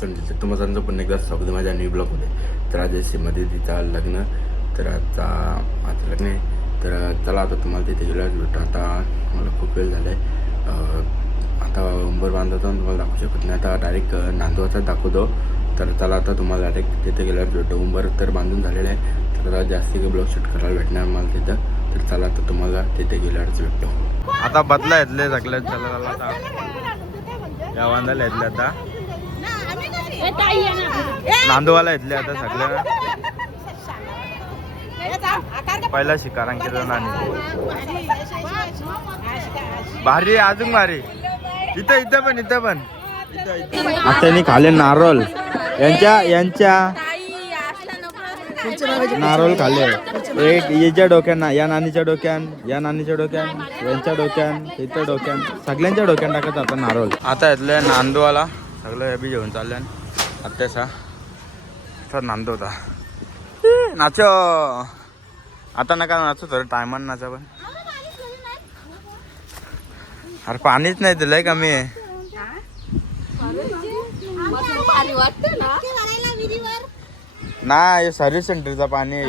तुम्हाला पण एकदा स्वागत माझ्या न्यू ब्लॉगमध्ये. तर आज मध्ये तिचं लग्न, तर आता लग्न आहे. तर चला आता तुम्हाला तिथे गेल्यावर भेटतो. आता मला खूप वेळ झाला आहे. आता उंबर बांधतो तुम्हाला दाखवू शकत नाही. आता डायरेक्ट नांदवाचा दाखवतो. तर चला आता तुम्हाला डायरेक्ट तिथे गेल्यावर भेटतो. उंबर तर बांधून झालेलं आहे. तर जास्ती काही ब्लॉग शूट करायला भेटणार मला तिथं. तर चला आता तुम्हाला तिथे गेल्यावरच भेटतो. आता बदला येतले सगळे. चला आता या बांधायला येतले. आता नांदवाला येतले आता सगळ्या. पहिला शिकारांकित नाणी भारी, अजून भारी. इथं पण आता खाले नारोल यांच्या नारोल खाले. एक याच्या डोक्यान, या नानीच्या डोक्यान, यांच्या डोक्यान, इथं डोक्यान, सगळ्यांच्या डोक्यान टाकत आता नारोल. आता येतले नांदवाला सगळं बी घेऊन चालले. आत्याचा तर नांदो होता नाचो. आता नका नाचू, थोडं टायमान नाचा. पण अरे पाणीच नाही दिलंय कमी आहे. नाही सर्व्हिस सेंटरचा पाणी आहे.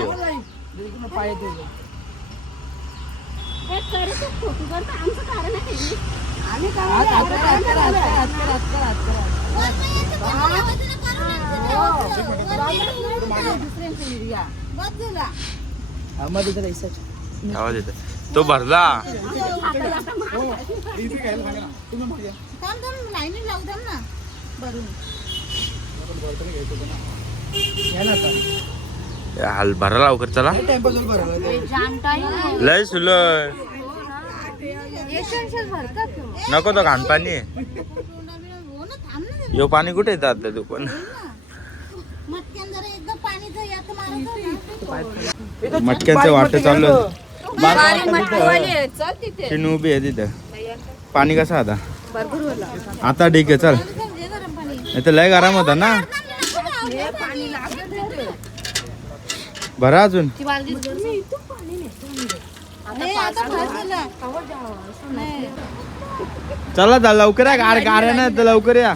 तो भरला हाल भरा लवकर. चला लय सुलय नको तो घाण पाणी. यो पाणी कुठे येतात आता तू पण. मटक्यांचं वाट चालू उभी आहे तिथं. पाणी कसं आता ठीक आहे. चल इथं लय गरम होता ना. भरा अजून. चला जा लवकर या. गाड्या नाही तर लवकर या.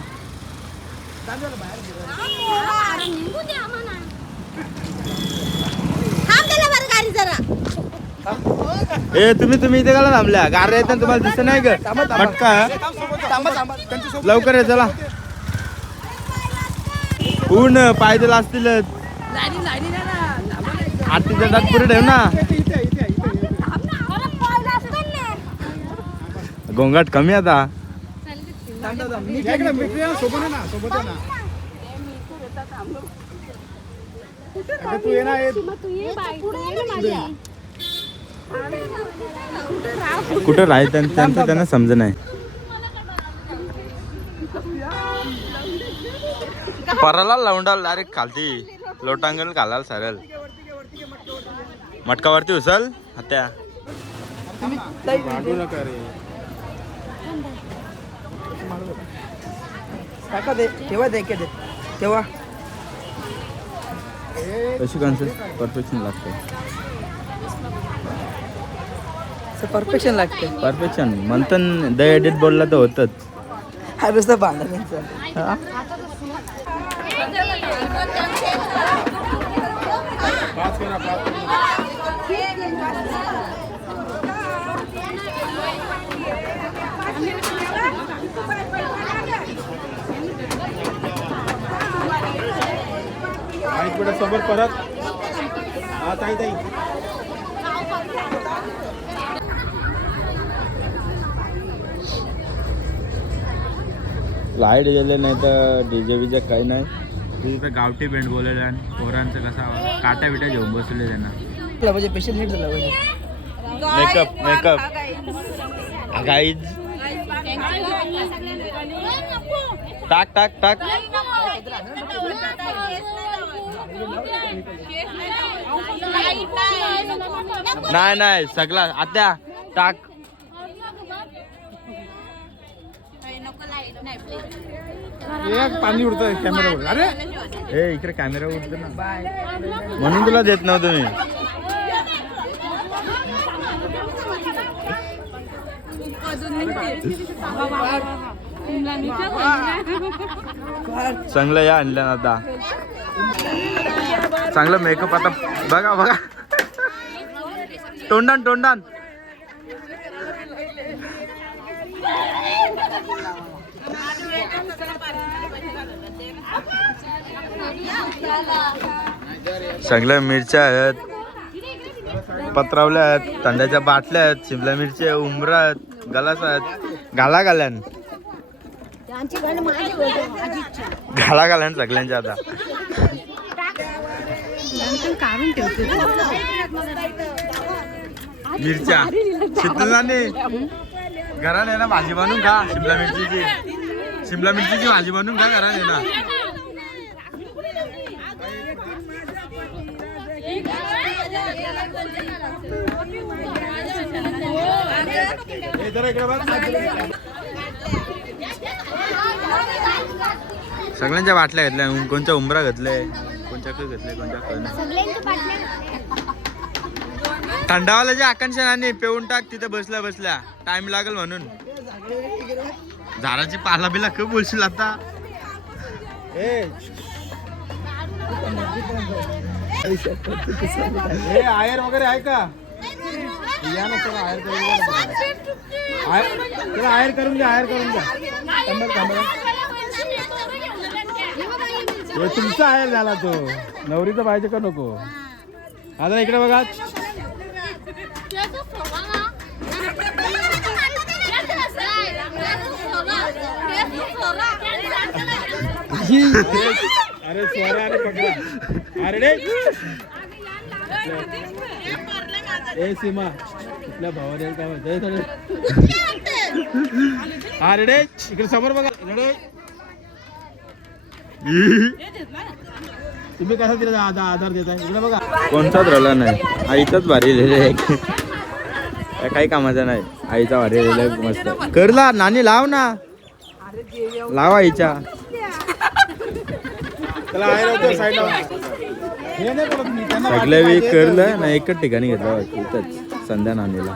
ए तुम्ही इथे गेला थांबल्या. गाड्या येतात तुम्हाला दिसत नाही का? मटका लवकर आहे. चला ऊन पाय दिला असतील. आरतीचा दात पुढे ठेव ना. गोंगाट कमी आता. कुठं राहत त्यांचं त्यांना समज नाही. पराला लावून डायरेक्ट खालती लोटांगण घालाल सरळ. मटकावरती उचल हत्या. तेव्हा कशी कन्सेल परफेक्शन लागते. परफेक्शन लागते. परफेक्शन म्हणतं द एडिट बोलला तर होतच. समोर परत लाईट गेले नाही तर डीजे विजे काही नाही. तिथे गावठी बँड बोलले आणि पोरांचं कसा काट्या बिट्या घेऊन बसले त्यांना. म्हणजे पेशंट नीट झाला पाहिजे. मेकअप गाईज टाक नाही सगळा आत्या टाक. पाणी उडतंय कॅमेरावर. अरे हे इकडे कॅमेरा उडतो ना म्हणून तुला देत नव्हतं मी. चांगलं या आणल्या आता चांगलं मेकअप आता बघा बघा तोंडान सगळ्या मिरच्या आहेत पत्रावल्या आहेत कांद्याच्या बाटल्या आहेत शिमला मिरची आहे उमरा आहेत गलास आहेत घालान सगळ्यांच्या आता मिरच्या शीतलाने घरात आहे ना भाजी बनवून खा शिमला मिरचीची भाजी बनवून खा घरात आहे ना सगळ्यांच्या बाटल्या घेतल्या कोणत्या उमरा घेतलाय कोणत्या घेतलाय कोणत्या थंडावाल्याच्या आकांक्षाने पेऊन टाक तिथे बसल्या टाइम लागेल म्हणून झाडाची पाला बिला खूप बोलशील आता आयर वगैरे आहे का या ना चला आयर करून घ्या हे तुमचा आयर झाला तो नवरीचा पाहिजे का नको आता इकडे बघा अरे सोरा अरे पकडा अरे ए सीमा आपल्या भावाने काय म्हणते अरे इकडे समोर बघा रेडे तुम्ही कसा तिला आधार देताय इकडे बघा कोणताच राहिला नाही आईचाच भारी लिहिलेला काही कामाचा नाही आईचा भारी लिहिलेला मस्त करला नानी लाव ना लाव आईच्या त्याला आयर होतो साईडला हे नाही पडत मी त्यांना सगळ्या वेळी करलं ना एकच ठिकाणी घेतला इथंच संध्या नानीला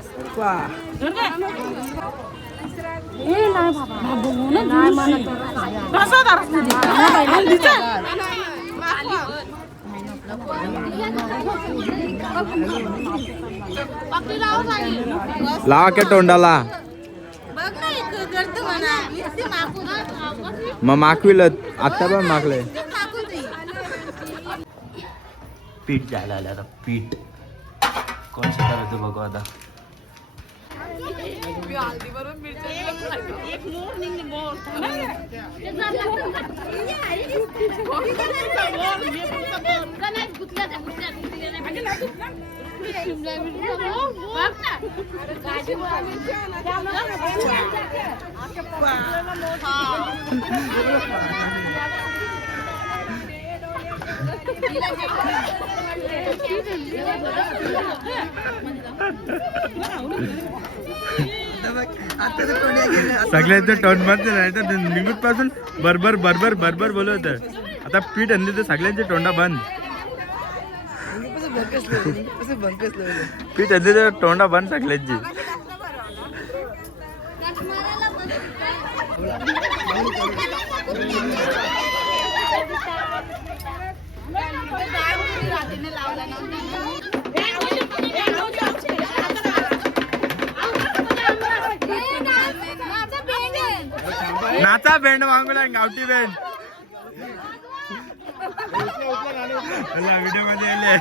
लावा के तोंडाला मग मागविल आता पण मागलंय पीठ जायला आलं आता पीठ कोण शिकायचं बघू आता सगळ्यांचं टोन बंद नाही तर निघूत पासून बरबर बरबर बरबर बोलत आता पीठ आणली तर सगळ्यांचे तोंडा बंद पीठ आणली तर तोंडा बंद सगळ्यांची नाचा बँड मागवला गावठी बँड व्हिडिओ मध्ये आले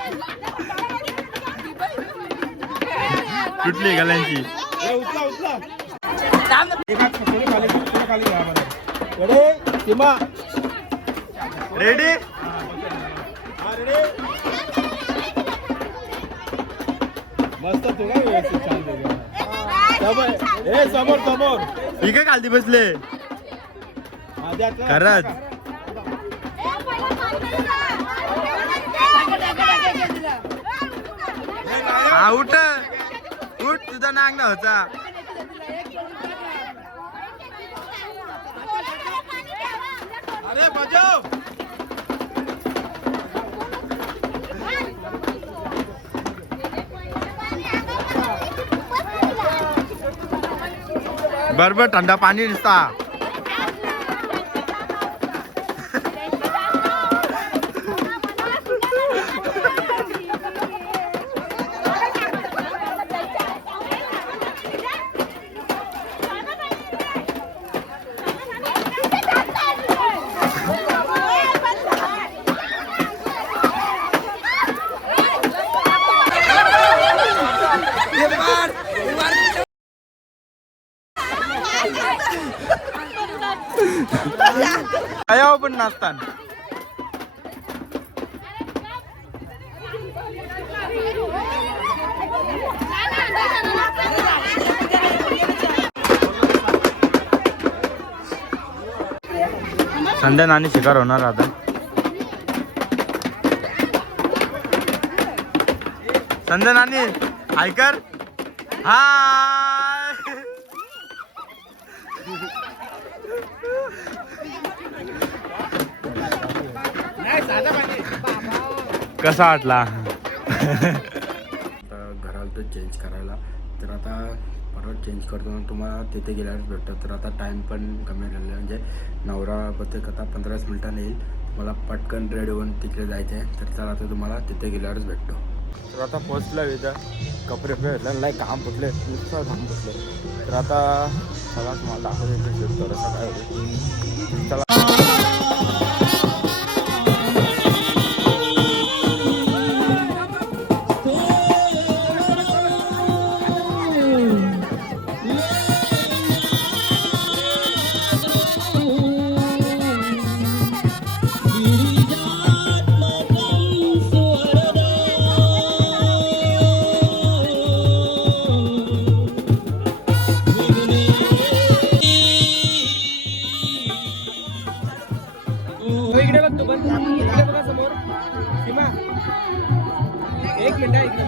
कुठली गालांची रेडी मस्त तू काय व्यवस्थित छान समोर समोर ठीक आहे खालती बसले खरंच उठ उठ तुझा नाग ना होता अरे बजाव बरोबर ठंडा पाणी दिसता नाचतान. संध्या नानी शिकार होणार आता. संध्या नानी ऐकर. हाय कसा वाटला. घराला तर चेंज करायला तर आता परत चेंज करतो ना तुम्हाला तिथे गेल्यावर भेटतं. तर आता टाईम पण कमी राहिला म्हणजे नवरा प्रत्येक आता 15 मिनिटांनी येईल. मला पटकन रेडी होऊन तिकडे जायचं आहे. तर चला आता तुम्हाला तिथे गेल्यावरच भेटतो. तर आता पोचला इथं कपडे भेटले नाही काम फुटले नुसतं काम फुटले. तर आता चला तुम्हाला दाखवतो इथे थोडंसं काय होतं. चला इकडे बघ तू पण इकडे बघा समोर सीमा. एक मिनिट इकडे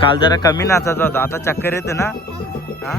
काल जरा कमी नाचायचा होता आता चक्कर येते ना. हा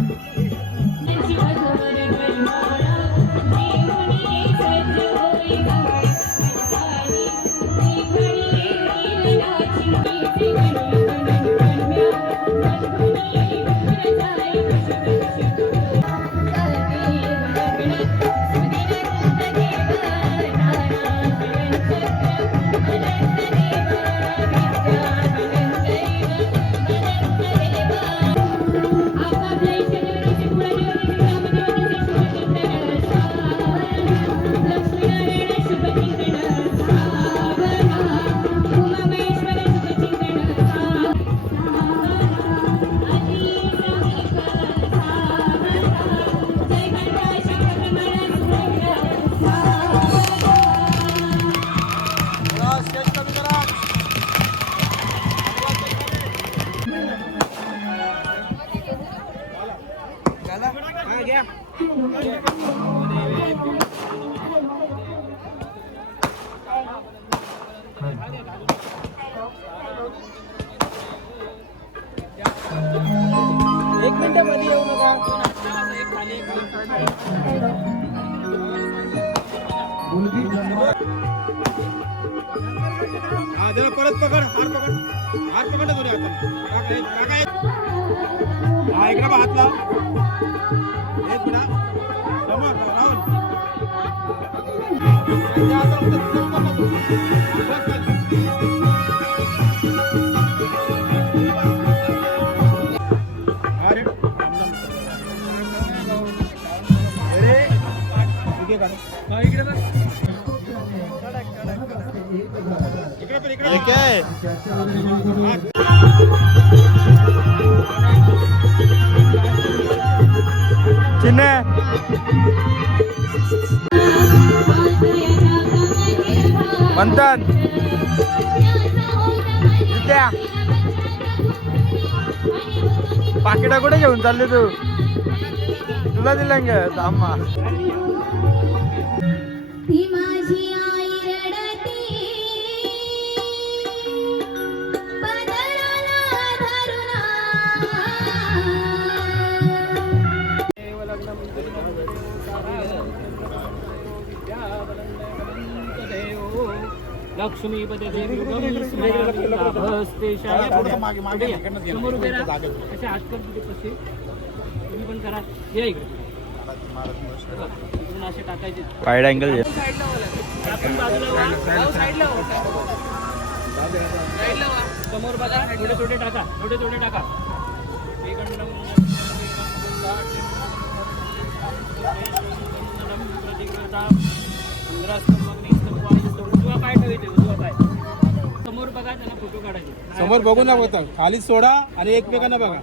एक मिनिट मध्ये येऊ नका. परत पकड हार पकड दोन्ही हात. इकडे हात लाव. एक मिनिट समोर राहुल. इकडे बघ. चिन्हे म्हणतात पाकिटा कुठे घेऊन चालली तू. तुला दिलं ग थांबा. लक्ष्मीपते समोर उभे राहा. असे हात कर तिथे कसे तुम्ही पण करा. या इकडे इकडून असे टाकायचे. वाईड अँगल साईडला आपण बाजूला वा. साईडला वा. साईडला वा. समोर बघा. थोडे थोडे टाका. थोडे थोडे टाका. उजवा पाय ठेवायचे. उजवा पाय समोर बघा. त्याला फोटो काढायचे. समोर बघू ना बघता खाली सोडा आणि एकमेकांना बघा.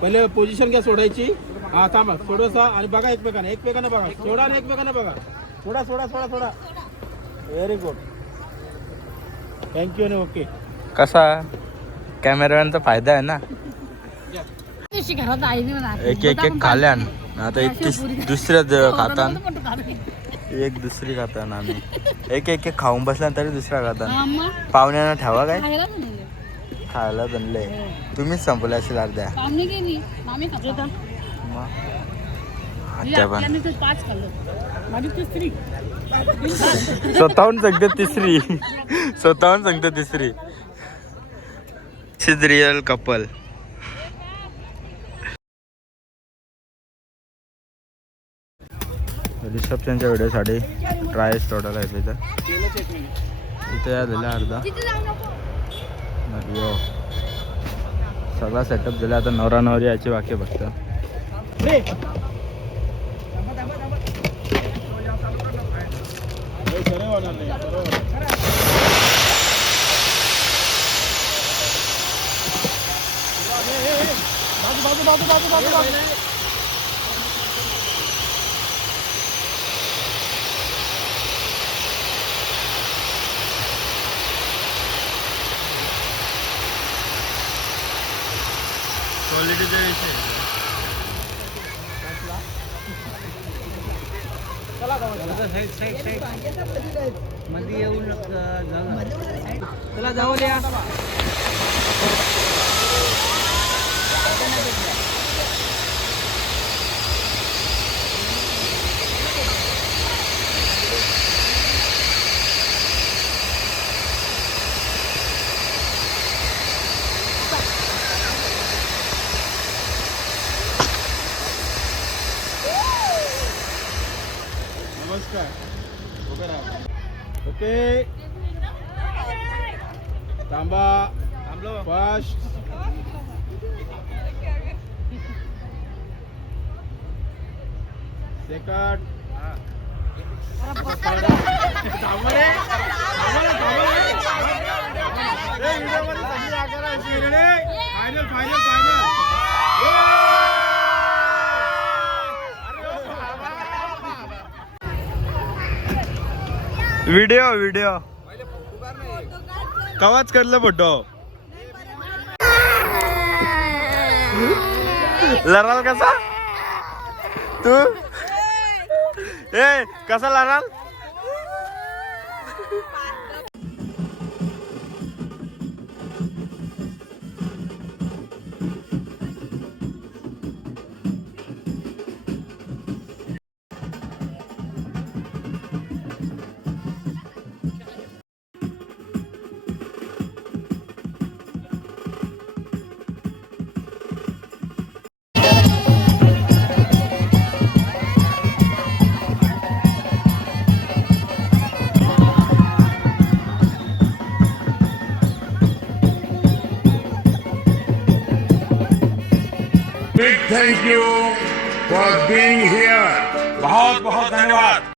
पहिले पोझिशन घ्या सोडायची. हा थांबा थोडंसं आणि बघा एकमेकांना बघा सोडा आणि एकमेकांना बघा सोडा व्हेरी गुड थँक्यू आणि ओके. कसा कॅमेरामॅनचा फायदा आहे ना. घरात आईने म्हणा एक खाल्यान आता दुसऱ्या खातान एक दुसरी खातान आम्ही एक खाऊन बसला तरी दुसरा खातान. पाहुण्यांना ठेवा काय खायला बनले तुम्हीच संपले असेल अर्ध्या. स्वतःहून सांगतो तिसरी रिअल कपल. रिसेप्शनच्या व्हिडिओसाठी ट्रायस तोडायला येतो इथं या झाल्या अर्धा हो सगळा सेटअप झाला. आता नवरा नवरी याची बाकी फक्त. क्वालिटीचा विषय मध्ये येऊ चला जाऊ द्या. नमस्कार ओके थांबा फास्ट सेकंड व्हिडिओ कवाच करलं फोटो लढाल कसा तू कसा लढाल. Big thank you for being here. बहुत बहुत धन्यवाद.